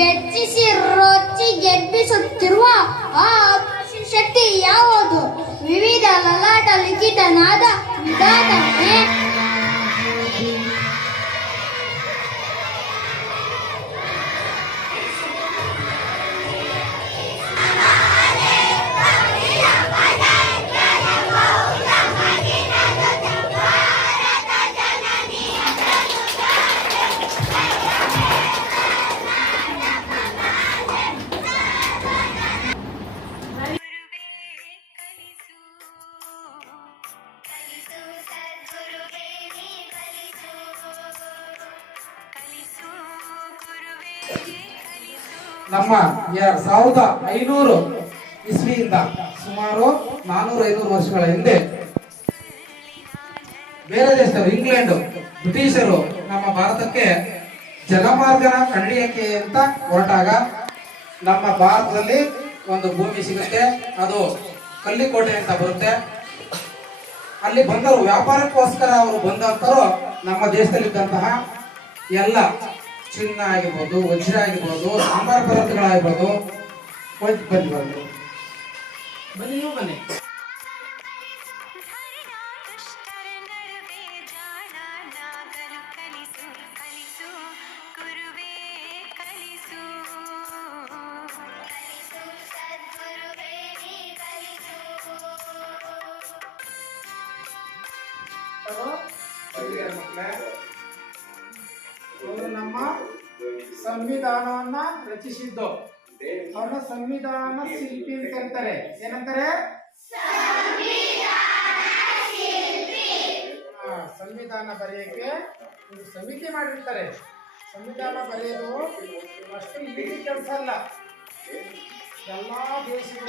ಬೆಚ್ಚಿಸಿ ರೊಚ್ಚಿ ಗೆಬ್ಬಿಸುತ್ತಿರುವ ಆ ಅಪರಿಚಿತ ಶಕ್ತಿ ಯಾವುದು? ವಿವಿಧ ಲಲಾಟ ಲಿಖಿತ ನಾದ ವಿಧಾನವೇ? ನಮ್ಮ 1500 ಇಸ್ವಿಯಿಂದ ಸುಮಾರು 400-500 ವರ್ಷಗಳ ಹಿಂದೆ ಬೇರೆ ದೇಶದವರು, ಇಂಗ್ಲೆಂಡ್, ಬ್ರಿಟಿಷರು ನಮ್ಮ ಭಾರತಕ್ಕೆ ಜಲಮಾರ್ಗನ ಕಂಡಿಯಕ್ಕೆ ಅಂತ ಹೊರಟಾಗ ನಮ್ಮ ಭಾರತದಲ್ಲಿ ಒಂದು ಭೂಮಿ ಸಿಗುತ್ತೆ, ಅದು ಕಲ್ಲಿಕೋಟೆ ಅಂತ ಬರುತ್ತೆ. ಅಲ್ಲಿ ಬಂದರು ವ್ಯಾಪಾರಕ್ಕೋಸ್ಕರ ಅವರು ಬಂದಂತರು ನಮ್ಮ ದೇಶದಲ್ಲಿದ್ದಂತಹ ಎಲ್ಲ ಚಿನ್ನ ಆಗಿರ್ಬೋದು, ವಜ್ರ ಆಗಿರ್ಬೋದು, ಸಾಂಬಾರ ಪದಾರ್ಥಗಳಾಗಿರ್ಬೋದು ಬನ್ನಿ ನೀವು ಬನ್ನಿ. ಅವರು ನಮ್ಮ ಸಂವಿಧಾನವನ್ನ ರಚಿಸಿದ್ದು, ಅವರ ಸಂವಿಧಾನ ಶಿಲ್ಪಿ ಅಂತ ಕರೀತಾರೆ. ಏನಂತಾರೆ? ಸಂವಿಧಾನ ಬರೆಯಕ್ಕೆ ಒಂದು ಸಮಿತಿ ಮಾಡಿರ್ತಾರೆ. ಸಂವಿಧಾನ ಬರೆಯೋದು ಅಷ್ಟು ಈಸಿ ಕೆಲಸ ಅಲ್ಲ. ಎಲ್ಲಾ ದೇಶಗಳು